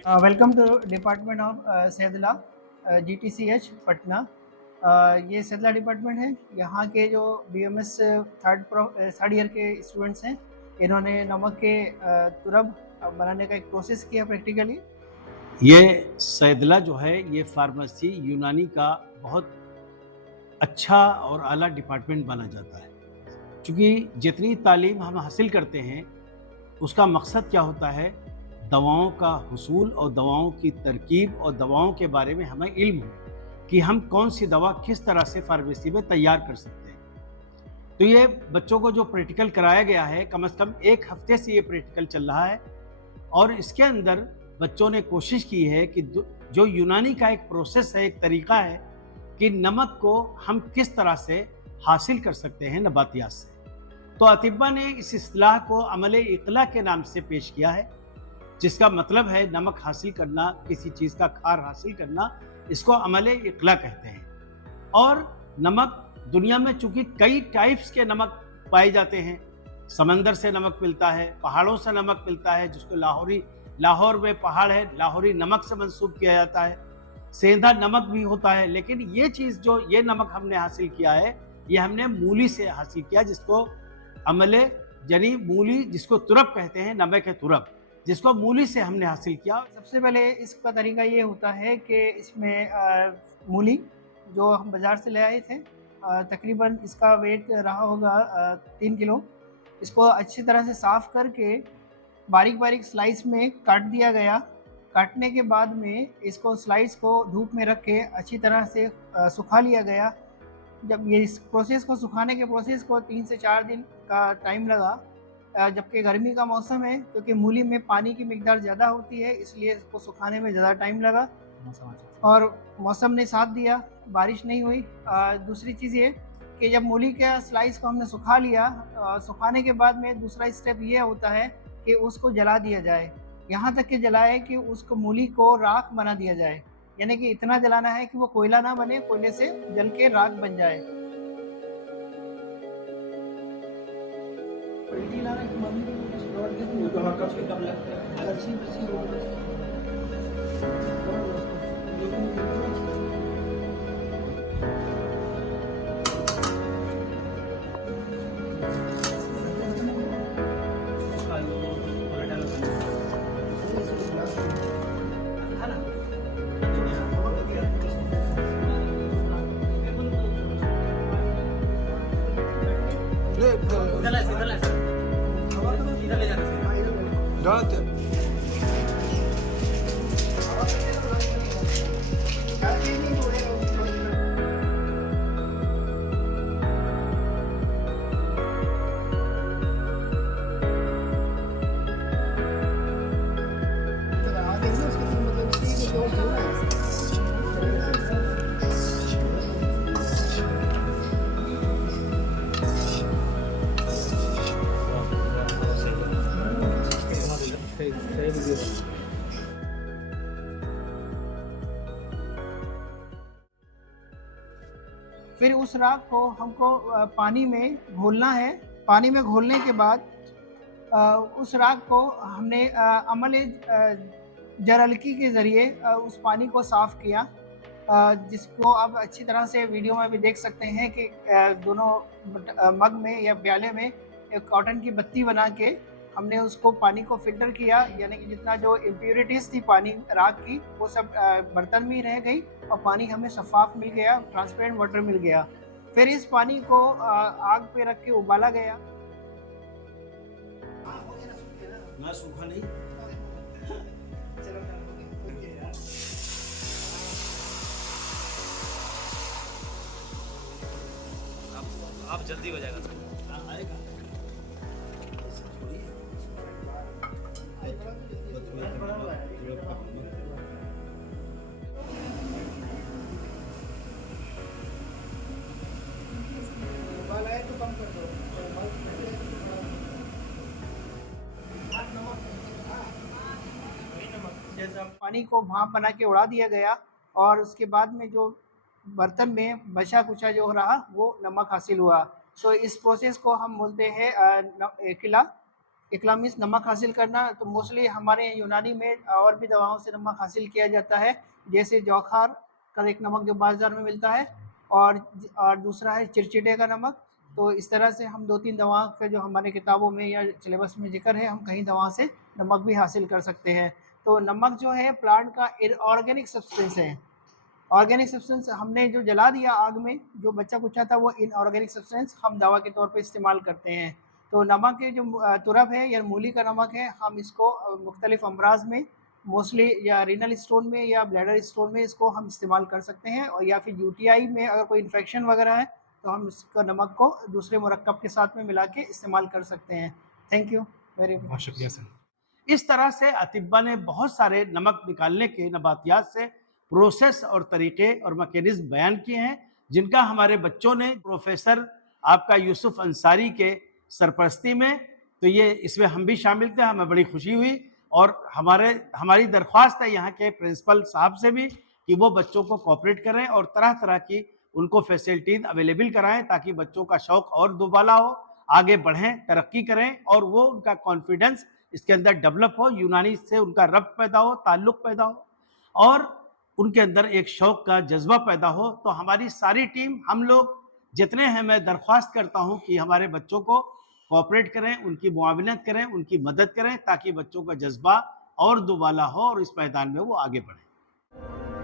Welcome to department of Saidla GTCH Patna. ये Saidla department है। यहाँ के जो BMS थर्ड ईयर के स्टूडेंट्स हैं, इन्होंने नमक के तुरब बनाने का एक प्रोसेस किया प्रैक्टिकली। ये सैदला जो है ये फार्मेसी यूनानी का बहुत अच्छा और आला डिपार्टमेंट माना जाता है, क्योंकि जितनी तालीम हम हासिल करते हैं उसका मकसद क्या होता है, दवाओं का हुसूल और दवाओं की तरकीब और दवाओं के बारे में हमें इल्म हो कि हम कौन सी दवा किस तरह से फार्मेसी में तैयार कर सकते हैं। तो ये बच्चों को जो प्रैक्टिकल कराया गया है, कम से कम 1 हफ्ते से ये प्रैक्टिकल चल रहा है और इसके अंदर बच्चों ने कोशिश की है कि जो यूनानी का एक प्रोसेस है, एक तरीका है कि नमक को हम किस तरह से हासिल कर सकते हैं नबातियात से। तो अतिब्बा ने इस इस्तिलाह को अमले इक़ला के नाम से पेश किया है, जिसका मतलब है नमक हासिल करना, किसी चीज़ का खार हासिल करना, इसको अमले इक़ला कहते हैं। और नमक दुनिया में चूंकि कई टाइप्स के नमक पाए जाते हैं, समंदर से नमक मिलता है, पहाड़ों से नमक मिलता है, जिसको लाहौर में पहाड़ है, लाहौरी नमक से मंसूब किया जाता है, सेंधा नमक भी होता है। लेकिन ये चीज़ जो ये नमक हमने हासिल किया है, ये हमने मूली से हासिल किया, जिसको अमले यानी मूली, जिसको तुरब कहते हैं, नमक है तुरब, जिसको मूली से हमने हासिल किया। सबसे पहले इसका तरीका ये होता है कि इसमें मूली जो हम बाज़ार से ले आए थे, तकरीबन इसका वेट रहा होगा 3 किलो। इसको अच्छी तरह से साफ़ करके बारीक बारीक स्लाइस में काट दिया गया। काटने के बाद में इसको स्लाइस को धूप में रख के अच्छी तरह से सुखा लिया गया। जब ये इस प्रोसेस को सुखाने के प्रोसेस को 3 से 4 दिन का टाइम लगा। जबकि गर्मी का मौसम है, क्योंकि मूली में पानी की मिकदार ज़्यादा होती है, इसलिए इसको सुखाने में ज़्यादा टाइम लगा और मौसम ने साथ दिया, बारिश नहीं हुई। दूसरी चीज़ ये कि जब मूली के स्लाइस को हमने सुखा लिया, सुखाने के बाद में दूसरा स्टेप ये होता है कि उसको जला दिया जाए। यहाँ तक कि जलाए कि उसको मूली को राख बना दिया जाए, यानी कि इतना जलाना है कि वो कोयला ना बने, कोयले से जल के राख बन जाए। फिर उस राख को हमको पानी में घोलना है। पानी में घोलने के बाद उस राख को हमने अमले जरलकी के ज़रिए उस पानी को साफ़ किया, जिसको आप अच्छी तरह से वीडियो में भी देख सकते हैं कि दोनों मग में या प्याले में एक कॉटन की बत्ती बना के हमने उसको पानी को फ़िल्टर किया, यानी कि जितना जो इम्प्योरिटीज़ थी पानी राख की, वो सब बर्तन में रह गई और पानी हमें शफ़ाफ़ मिल गया, ट्रांसपेरेंट वाटर मिल गया। फिर इस पानी को आग पे रख के उबाला गया। ना सूखा नहीं। आप जल्दी हो जाएगा सर। आएगा। पानी को भाप बना के उड़ा दिया गया और उसके बाद में जो बर्तन में बचा कुचा जो रहा वो नमक हासिल हुआ। सो इस प्रोसेस को हम बोलते हैं किला। इकला मीन्स नमक हासिल करना, तो मोस्टली हमारे यूनानी में और भी दवाओं से नमक हासिल किया जाता है, जैसे जौखार का एक नमक जो बाजार में मिलता है, और दूसरा है चिरचिटे का नमक। तो इस तरह से हम 2-3 दवाओं का जो हमारे किताबों में या सिलेबस में जिक्र है, हम कहीं दवा से नमक भी हासिल कर सकते हैं। तो नमक जो है प्लांट का इनऑर्गेनिक सब्सटेंस है। ऑर्गेनिक सब्सटेंस हमने जो जला दिया आग में, जो बच्चा कुचा था, वो इनऑर्गेनिक सब्सटेंस हम दवा के तौर पे इस्तेमाल करते हैं। तो नमक के जो तुरप है या मूली का नमक है, हम इसको मुख्तलिफ अमराज में मोस्टली या रीनल स्टोन में या ब्लैडर स्टोन में इसको हम इस्तेमाल कर सकते हैं, और या फिर यूटीआई में अगर कोई इन्फेक्शन वगैरह है तो हम इसका नमक को दूसरे मुरक्कब के साथ में मिला के इस्तेमाल कर सकते हैं। Thank you very much. बहुत शुक्रिया सर। इस तरह से अतिब्बा ने बहुत सारे नमक निकालने के नबातियात से प्रोसेस और तरीके और मैकेनिज्म बयान किए हैं, जिनका हमारे बच्चों ने प्रोफेसर आपका यूसुफ अंसारी के सरपरस्ती में, तो ये इसमें हम भी शामिल थे, हमें बड़ी खुशी हुई। और हमारी दरख्वास्त है यहाँ के प्रिंसिपल साहब से भी कि वो बच्चों को कोऑपरेट करें और तरह तरह की उनको फैसिलिटीज अवेलेबल कराएं, ताकि बच्चों का शौक और दुबाला हो, आगे बढ़ें, तरक्की करें, और वो उनका कॉन्फिडेंस इसके अंदर डेवलप हो, यूनानी से उनका रब्त पैदा हो, ताल्लुक पैदा हो, और उनके अंदर एक शौक का जज्बा पैदा हो। तो हमारी सारी टीम, हम लोग जितने हैं, मैं दरख्वास्त करता हूं कि हमारे बच्चों को कोऑपरेट करें, उनकी मुआविनत करें, उनकी मदद करें, ताकि बच्चों का जज्बा और दुबाला हो और इस मैदान में वो आगे बढ़ें।